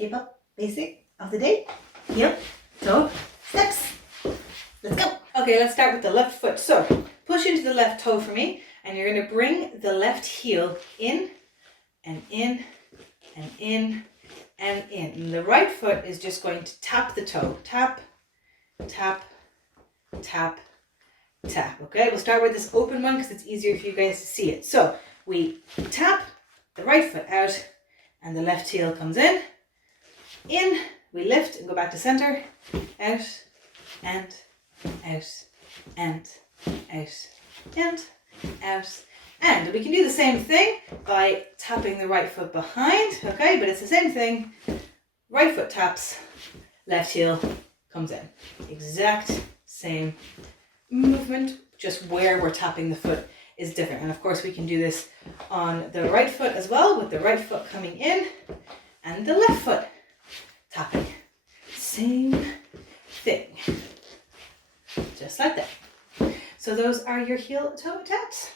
keep up basic of the day. Heel, toe, steps. Let's go. Okay, let's start with the left foot. So push into the left toe for me, and you're going to bring the left heel in and in and in and in. And the right foot is just going to tap the toe. Tap, tap, tap, tap. Okay, we'll start with this open one because it's easier for you guys to see it. So we tap the right foot out and the left heel comes in, we lift and go back to center, out, and out, and out, and out. And we can do the same thing by tapping the right foot behind, okay, but it's the same thing. Right foot taps, left heel comes in. Exact same movement, just where we're tapping the foot is different. And of course we can do this on the right foot as well, with the right foot coming in and the left foot tapping. Same thing. Just like that. So those are your heel toe taps.